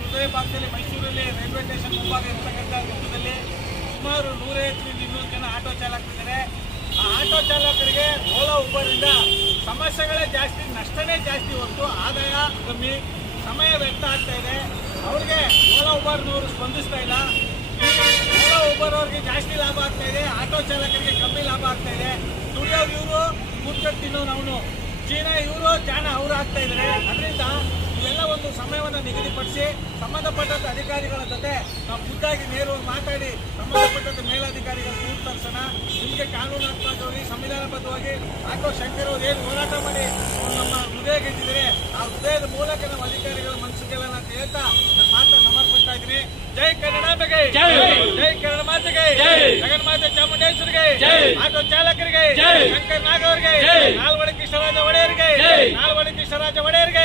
ಹೃದಯ ಭಾಗದಲ್ಲಿ ಮೈಸೂರಲ್ಲಿ ರೈಲ್ವೆ ಸ್ಟೇಷನ್ ಮುಂಭಾಗ ಇರ್ತಕ್ಕಂಥ ವೃತ್ತದಲ್ಲಿ ಸುಮಾರು ನೂರೈವತ್ತರಿಂದ ಇನ್ನೂರು ಜನ ಆಟೋ ಚಾಲಕರಿದ್ದಾರೆ. ಆ ಆಟೋ ಚಾಲಕರಿಗೆ ಓಲಾ ಉಬರಿಂದ ಸಮಸ್ಯೆಗಳೇ ಜಾಸ್ತಿ, ನಷ್ಟನೇ ಜಾಸ್ತಿ ಹೊತ್ತು ಆದಾಯ ಕಮ್ಮಿ, ಸಮಯ ವ್ಯರ್ಥ ಆಗ್ತಾ ಇದೆ. ಅವ್ರಿಗೆ ಓಲಾ ಉಬರ್ನವರು ಸ್ಪಂದಿಸ್ತಾ ಇಲ್ಲ. ಓಲಾ ಉಬರ್ ಅವ್ರಿಗೆ ಜಾಸ್ತಿ ಲಾಭ ಆಗ್ತಾ ಇದೆ, ಆಟೋ ಚಾಲಕರಿಗೆ ಕಮ್ಮಿ ಲಾಭ ಆಗ್ತಾ ಇದೆ. ದುಡಿಯೋ ಇವರು, ಕೂತ್ಕೊಂಡು ತಿನ್ನೋ ಅವನು. ಚೀನಾ ಇವರು ಜಾನ ಅವರು ಆಗ್ತಾ ಇದ್ದಾರೆ. ಸಮಯವನ್ನು ನಿಗದಿಪಡಿಸಿ ಸಂಬಂಧಪಟ್ಟಂತ ಅಧಿಕಾರಿಗಳ ಜೊತೆ ನಾವು ಖುದ್ದಾಗಿ ನೇರವಾಗಿ ಮಾತಾಡಿ ಸಂಬಂಧಪಟ್ಟಂತ ಮೇಲಧಿಕಾರಿಗಳ ದೂರು ತರಿಸೋಣ ನಿಮಗೆ ಕಾನೂನಾತ್ಮಕವಾಗಿ ಸಂವಿಧಾನಬದ್ಧವಾಗಿ ಆಟೋ ಶಂಕರ್ ಅವರು ಏನು ಹೋರಾಟ ಮಾಡಿ ನಮ್ಮ ಹೃದಯ ಗೆದ್ದಿದ್ದಾರೆ. ಆ ಹೃದಯದ ಮೂಲಕ ನಮ್ಮ ಅಧಿಕಾರಿಗಳ ಮನಸ್ಸಿಗೆಲ್ಲ ಅಂತ ಹೇಳ್ತಾ ನನ್ನ ಮಾತನ್ನು ಸಮರ್ಪಿಸ್ತಾ ಇದ್ದೀನಿ. ಜೈ ಕನ್ನಡಾಂಬೆಗೆ ಜೈ. ಕನ್ನಡ ಮಾತೆಗೆ. ಜಗನ್ಮಾತೆ ಚಾಮುಂಡೇಶ್ವರಿಗೆ. ಆಟೋ ಚಾಲಕರಿಗೆ. ಶಂಕರ್ ನಾಗ್ ಅವರಿಗೆ ನಾಲ್ವಡಿ ಕೃಷ್ಣರಾಜ ಒಡೆಯರಿಗೆ. ನಾಲ್ವಡಿ ಕೃಷ್ಣರಾಜ ಒಡೆಯರಿಗೆ.